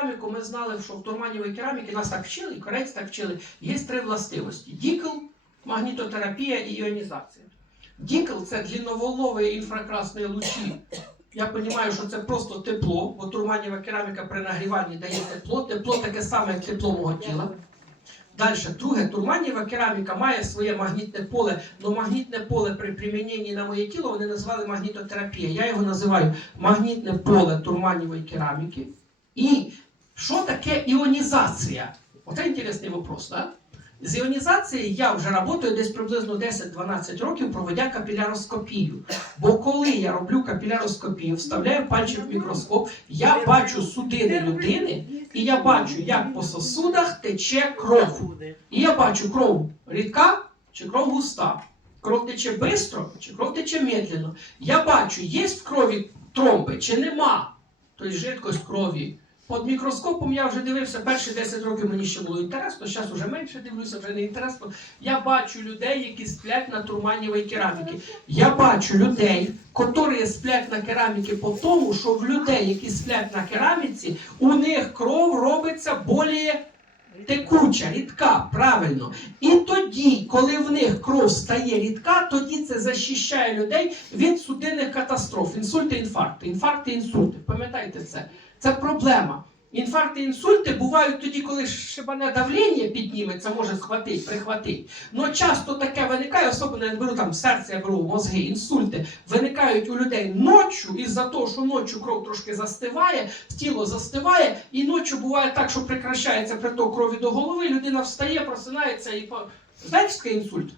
кераміку ми знали, що в турманівій кераміці нас так вчили, і корейці так вчили. Є три властивості: дікл, магнітотерапія і іонізація. Дікл це длінноволнові інфракрасні лучі. Я розумію, що це просто тепло, бо турманіва кераміка при нагріванні дає тепло. Тепло таке саме, як тепло мого тіла. Далі, друге, турманіва кераміка має своє магнітне поле, але магнітне поле при приміненні на моє тіло вони назвали магнітотерапія. Я його називаю магнітне поле турманівої кераміки. І що таке іонізація? Оце інтересний вопрос, так? З іонізацією я вже працюю десь приблизно 10-12 років, проводя капіляроскопію. Бо коли я роблю капіляроскопію, вставляю пальчик в мікроскоп, я бачу судини людини, і я бачу, як по сосудах тече кров. І я бачу кров рідка чи кров густа. Кров тече швидко чи кров тече медленно. Я бачу, є в крові тромби чи нема. Тобто жидкость крові. Під мікроскопом я вже дивився перші 10 років мені ще було інтересно, зараз вже менше дивлюся, вже не інтересно. Я бачу людей, які сплять на турманівій кераміки. Я бачу людей, які сплять на кераміки по тому, що в людей, які сплять на кераміці, у них кров робиться більш текуча, рідка, правильно. І тоді, коли в них кров стає рідка, тоді це захищає людей від судинних катастроф, інсульти, інфаркти, інфаркти, інсульти. Пам'ятайте це. Це проблема. Інфаркти, інсульти бувають тоді, коли шибане давлення підніметься, може схватити, прихватити. Ну часто таке виникає, особливо я беру там серце, я беру мозги, інсульти, виникають у людей ночі, із-за того, що ночі кров трошки застиває, тіло застиває, і ночі буває так, що прикращається приток крові до голови, людина встає, просинається і по. Знаєте, таке інсульт?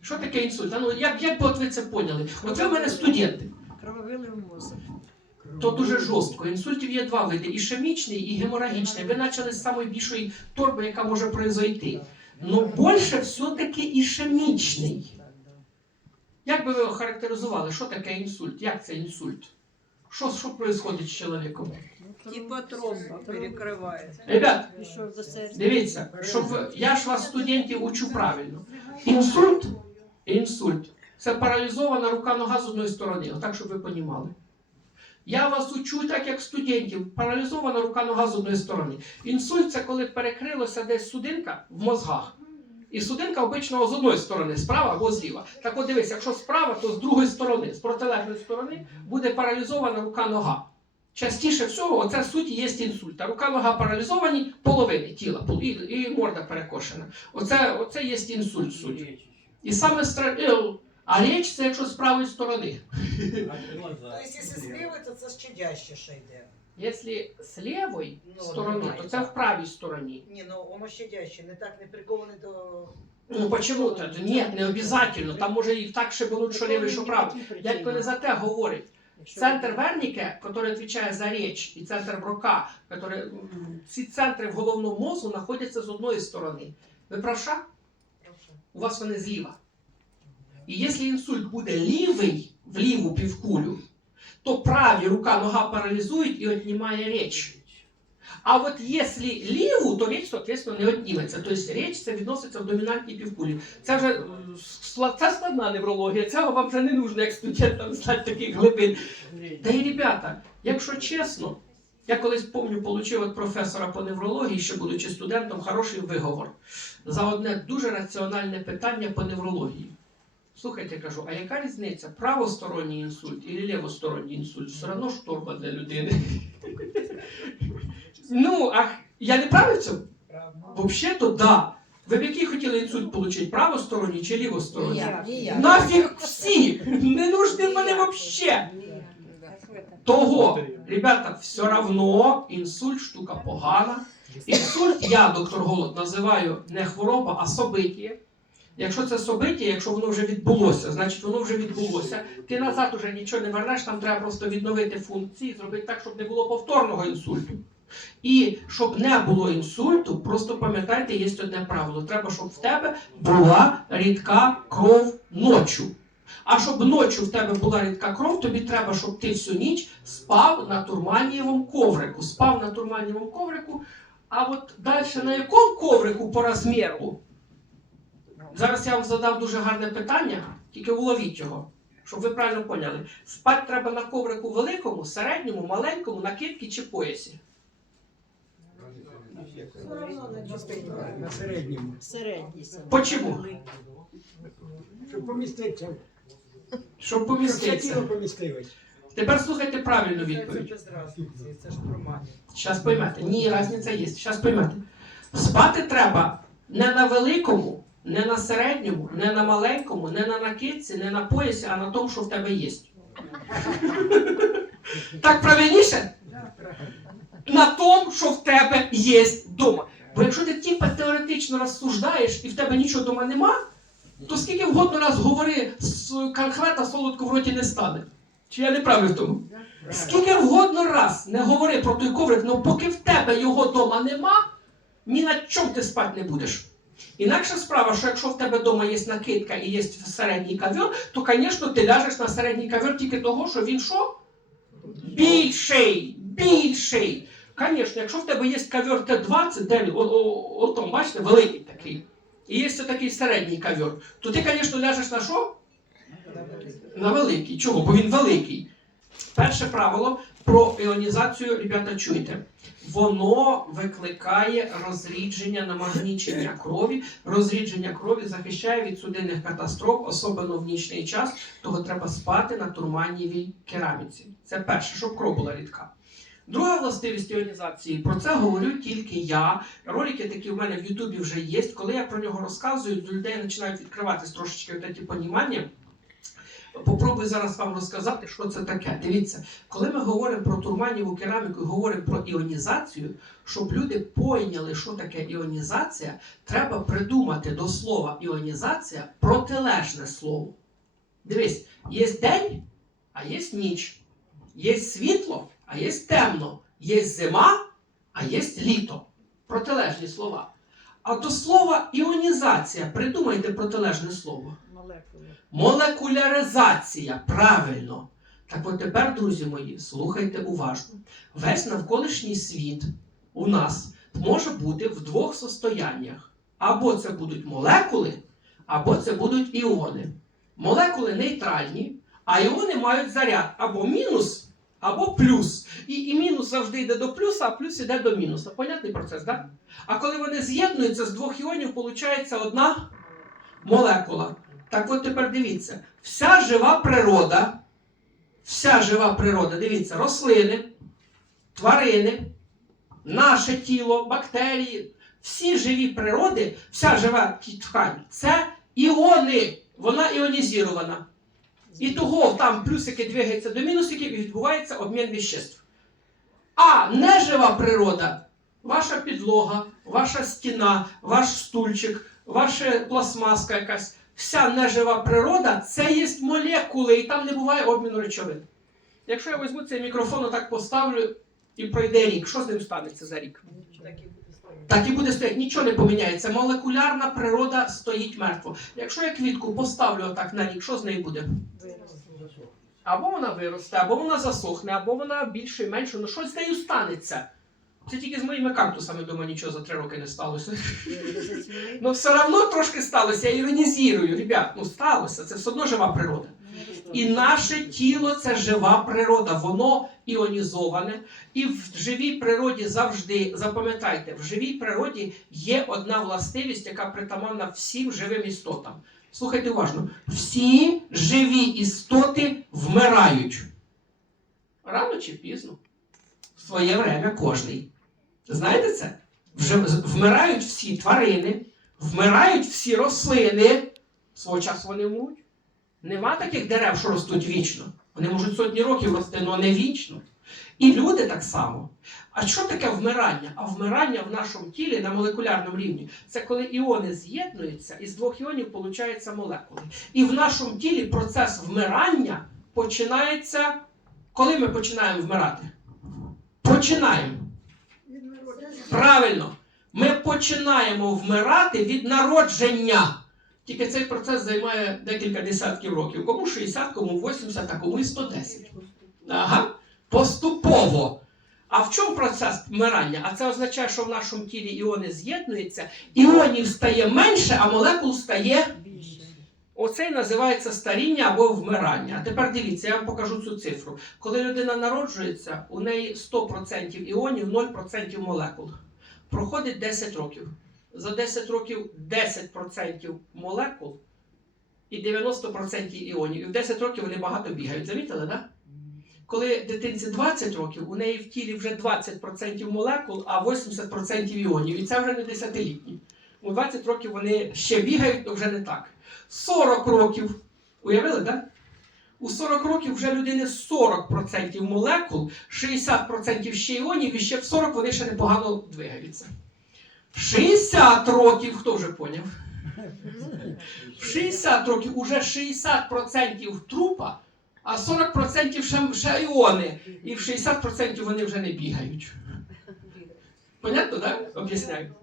Що таке інсульт? А ну, як, як би от ви це поняли? От ви в мене студенти. Крововили в мозок. То дуже жорстко. Інсультів є два види: ішемічний і геморагічний. Ви почали з самої більшої торби, яка може произойти. Ну, більше все-таки ішемічний. Як би ви охарактеризували, що таке інсульт? Як це інсульт? Що, що відбувається з чоловіком? Типа тромба перекриває. Ребят, дивіться, щоб я ж вас студентів учу правильно. Інсульт, інсульт це паралізована рука нога з одної сторони, отак, щоб ви понімали. Я вас учу так, як студентів, паралізована рука нога з одної сторони. Інсульт це коли перекрилося десь судинка в мозгах. І судинка обично з одної сторони, справа або зліва. Так от дивись, якщо справа, то з другої сторони, з протилежної сторони буде паралізована рука нога. Частіше всього, оце суть і є інсульт. А рука нога паралізовані половини тіла, і, і морда перекошена. Оце, оце є інсульт суть. І саме стра... А річ це якщо з правої сторони. Тобто, якщо зліва, то це щадяще ще йде. Якщо з лівої Ну, сторони, то це в правій стороні. Ні, ну воно щадяще, не так не приковане до... Ну почему то? Ні, не обов'язково. Там може і так шибануть, що лівий, що правий. Як то не за те говорить. Центр Верніке, який відповідає за річ, і центр Брока, м, ці центри в головному мозку знаходяться з одної сторони. Ви правша? У вас вони зліва. І якщо інсульт буде лівий в ліву півкулю, то праві рука, нога паралізують і віднімає річ. А от якщо ліву, то річ, соответственно, не відніметься. Тобто річ це відноситься в домінантній півкулі. Це вже це складна неврологія, цього вам вже не нужно, як студентам знати таких глибин. Та й ребята, якщо чесно, я колись пам'ятаю, отримав від професора по неврології, ще будучи студентом, хороший виговор за одне дуже раціональне питання по неврології. Слухайте, кажу, а яка різниця? Правосторонній інсульт і лівосторонній інсульт? Все одно ж торба для людини. Ну, а я не правий в цьому? Взагалі-то да. Ви б який хотіли інсульт отримати? Правосторонній чи лівосторонній? Нафіг всі! Не нужні мене взагалі! Того, ребята, все равно інсульт штука погана. Інсульт я, доктор Голод, називаю не хвороба, а собиття. Якщо це собиття, якщо воно вже відбулося, значить воно вже відбулося. Ти назад уже нічого не вернеш, там треба просто відновити функції, зробити так, щоб не було повторного інсульту. І щоб не було інсульту, просто пам'ятайте, є одне правило. Треба, щоб в тебе була рідка кров ночу. А щоб ночі в тебе була рідка кров, тобі треба, щоб ти всю ніч спав на турманієвому коврику. Спав на турманієвому коврику. А от далі на якому коврику по розміру? Зараз я вам задав дуже гарне питання, тільки уловіть його, щоб ви правильно поняли. Спати треба на коврику великому, середньому, маленькому, на китці чи поясі. На середньому. Середній саме. Почему? Щоб поміститися. Щоб поміститися. Тепер слухайте правильну відповідь. це ж нормально. Зараз поймете. Ні, різниця є. Зараз поймете. Спати треба не на великому, не на середньому, не на маленькому, не на накидці, не на поясі, а на тому, що в тебе є. Так правильніше? На тому, що в тебе є вдома. Бо якщо ти типа теоретично розсуждаєш і в тебе нічого вдома нема, то скільки вгодно раз говори, з конкрета солодко в роті не стане. Чи я не правий в тому? Скільки вгодно раз не говори про той коврик, але поки в тебе його вдома нема, ні на чому ти спати не будеш. Інакша справа, що якщо в тебе вдома є накидка і є середній ковер, то, звісно, ти ляжеш на середній ковер тільки того, що він що? Більший, більший. Звісно, якщо в тебе є ковер Т-20, де, о, о, о, там, бачите, великий такий, і є такий середній ковер, то ти, звісно, ляжеш на що? На великий. Чого? Бо він великий. Перше правило про іонізацію, ребята, чуйте. Воно викликає розрідження намагнічення крові. Розрідження крові захищає від судинних катастроф, особливо в нічний час. Того треба спати на турманівій кераміці. Це перше, щоб кров була рідка. Друга властивість іонізації, про це говорю тільки я. Ролики такі в мене в Ютубі вже є. Коли я про нього розказую, до людей починають відкриватись трошечки от ці понімання. Попробую зараз вам розказати, що це таке. Дивіться, коли ми говоримо про турманіву кераміку і говоримо про іонізацію, щоб люди пойняли, що таке іонізація, треба придумати до слова іонізація протилежне слово. Дивись, є день, а є ніч. Є світло, а є темно. Є зима, а є літо. Протилежні слова. А до слова іонізація придумайте протилежне слово. Молекуляризація, правильно. Так от тепер, друзі мої, слухайте уважно. Весь навколишній світ у нас може бути в двох состояннях. Або це будуть молекули, або це будуть іони. Молекули нейтральні, а іони мають заряд або мінус, або плюс. І, і мінус завжди йде до плюса, а плюс йде до мінуса. Понятний процес, так? А коли вони з'єднуються з двох іонів, виходить одна молекула. Так от тепер дивіться, вся жива природа, вся жива природа, дивіться, рослини, тварини, наше тіло, бактерії, всі живі природи, вся жива ткань це іони. Вона іонізована. І того там плюсики двигаються до мінусиків і відбувається обмін веществ. А нежива природа, ваша підлога, ваша стіна, ваш стульчик, ваша пластмаска якась, вся нежива природа це є молекули, і там не буває обміну речовин. Якщо я візьму цей мікрофон, отак поставлю і пройде рік, що з ним станеться за рік? Так і буде стояти. Нічого не поміняється. Молекулярна природа стоїть мертво. Якщо я квітку поставлю отак на рік, що з нею буде? Або вона виросте, або вона засохне, або вона більше і менше. Ну щось з нею станеться. Це тільки з моїми кактусами дома нічого за три роки не сталося. Ну все одно трошки сталося, я іронізую, ребят. Ну сталося, це все одно жива природа. І наше тіло це жива природа, воно іонізоване. І в живій природі завжди, запам'ятайте, в живій природі є одна властивість, яка притаманна всім живим істотам. Слухайте уважно, всі живі істоти вмирають. Рано чи пізно. В своє время кожний. Знаєте це? Вмирають всі тварини, вмирають всі рослини. Свого часу вони вмруть. Нема таких дерев, що ростуть вічно. Вони можуть сотні років рости, але не вічно. І люди так само. А що таке вмирання? А вмирання в нашому тілі на молекулярному рівні це коли іони з'єднуються, і з двох іонів получаються молекули. І в нашому тілі процес вмирання починається. Коли ми починаємо вмирати? Починаємо. Правильно. Ми починаємо вмирати від народження. Тільки цей процес займає декілька десятків років. Кому 60, кому 80, а кому і 110. Ага. Поступово. А в чому процес вмирання? А це означає, що в нашому тілі іони з'єднуються, іонів стає менше, а молекул стає. Більше. Оце і називається старіння або вмирання. А тепер дивіться, я вам покажу цю цифру. Коли людина народжується, у неї 100% іонів, 0% молекул. Проходить 10 років. За 10 років 10% молекул і 90% іонів. І в 10 років вони багато бігають. Замітили? Да? Коли дитинці 20 років, у неї в тілі вже 20% молекул, а 80% іонів. І це вже не десятилітні. У 20 років вони ще бігають, то вже не так. 40 років. Уявили, так? У 40 років вже людини 40% молекул, 60% ще іонів, і ще в 40 вони ще непогано двигаються. В 60 років, хто вже поняв? В 60 років уже 60% трупа, а 40% ще, ще іони. І в 60% вони вже не бігають. Понятно, так? Да? Об'ясняю.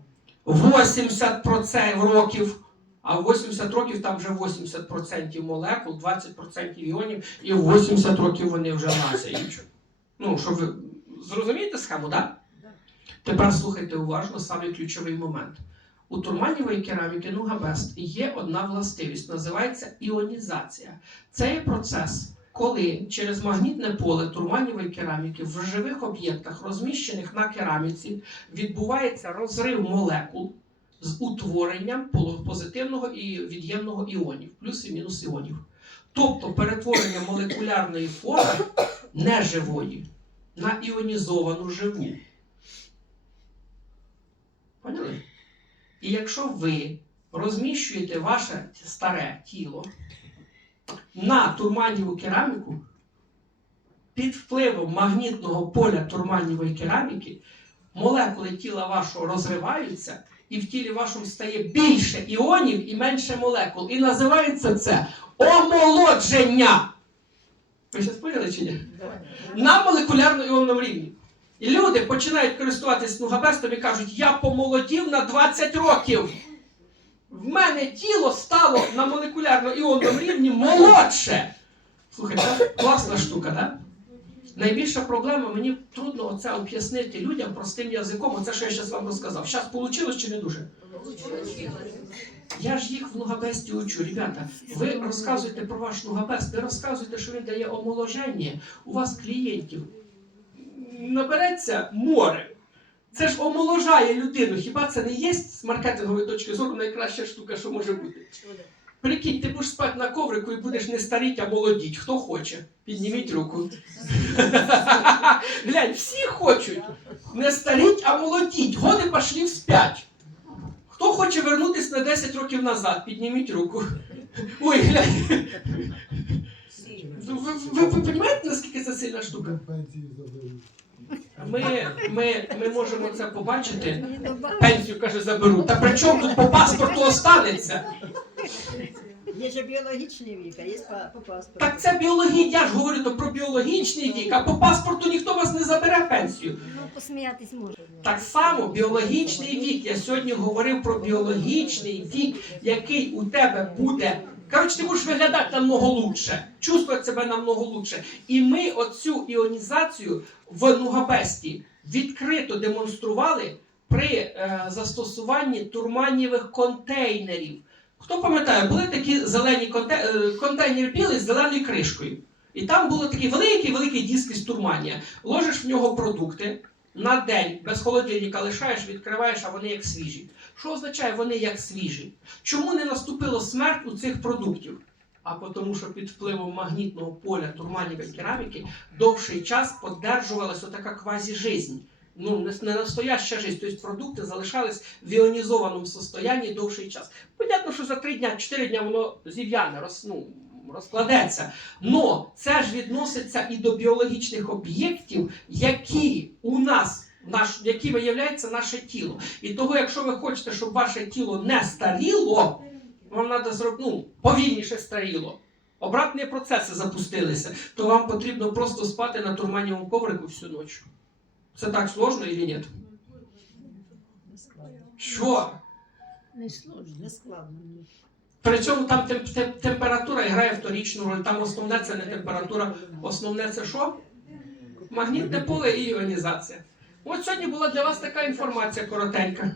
80% років, а 80 років там вже 80% молекул, 20% іонів, і 80 років вони вже лазають. Ну, щоб ви зрозумієте схему, так? Да? Тепер слухайте уважно самий ключовий момент. У турманівої кераміки Нугабест є одна властивість, називається іонізація. Це є процес, коли через магнітне поле турманівої кераміки в живих об'єктах, розміщених на кераміці, відбувається розрив молекул з утворенням позитивного і від'ємного іонів, плюс і мінус іонів. Тобто перетворення молекулярної форми неживої на іонізовану живу. Поняли? І якщо ви розміщуєте ваше старе тіло на турманіву кераміку, під впливом магнітного поля турманівої кераміки, молекули тіла вашого розриваються, і в тілі вашому стає більше іонів і менше молекул. І називається це омолодження. Ви ще поняли чи ні? на молекулярно-іонному рівні. І люди починають користуватись нугабестом і кажуть, я помолодів на 20 років. В мене тіло стало на молекулярно-іонному рівні молодше. Слухайте, класна штука, так? Найбільша проблема, мені трудно оце об'яснити людям простим язиком, оце, що я зараз вам розказав. Зараз вийшло чи не дуже? Я ж їх в Нугабесті учу. Ребята, ви розказуєте про ваш Нугабест, ви розказуєте, що він дає омоложення. У вас клієнтів набереться море. Це ж омоложає людину. Хіба це не є з маркетингової точки зору найкраща штука, що може бути? Прикинь, ти будеш спати на коврику і будеш не старіть, а молодіть. Хто хоче? Підніміть руку. Глянь, всі хочуть. Не старіть, а молодіть. Годи пошли вспять. Хто хоче вернутися на 10 років назад? Підніміть руку. Ой, глянь. Ви, розумієте, наскільки це сильна штука? Ми, ми, ми можемо це побачити. Пенсію, каже, заберу. Та при чому тут по паспорту останеться? Є же біологічний вік, а є по, по паспорту. Так це біологія, я ж говорю то про біологічний вік, а по паспорту ніхто вас не забере пенсію. Ну, посміятись можна. Так само біологічний вік. Я сьогодні говорив про біологічний вік, який у тебе буде. Коротше, ти будеш виглядати намного лучше, чувствувати себе намного лучше. І ми оцю іонізацію в Нугабесті відкрито демонстрували при е, застосуванні турманівих контейнерів. Хто пам'ятає, були такі зелені конте... контейнери білий з зеленою кришкою. І там було такий великий великий диск із турманія. Ложиш в нього продукти на день без холодильника лишаєш, відкриваєш, а вони як свіжі. Що означає вони як свіжі? Чому не наступило смерть у цих продуктів? А тому, що під впливом магнітного поля турманівої кераміки довший час подержувалася така квазі-жизнь. Ну, не, не настояща жизнь. Тобто продукти залишались в іонізованому состоянні довший час. Понятно, що за три дня, чотири дня воно зів'яне, роз, ну, розкладеться. Но це ж відноситься і до біологічних об'єктів, які у нас, наш, якими є наше тіло. І того, якщо ви хочете, щоб ваше тіло не старіло, вам треба зробити ну, повільніше старіло. Обратні процеси запустилися, то вам потрібно просто спати на турманівому коврику всю ніч. Це так сложно чи ні? Що? Не сложно. Не складно. ні. При цьому там тем- тем- температура грає вторічну роль. Там основне це не температура, основне це що? Магнітне поле і іонізація. От сьогодні була для вас така інформація коротенька.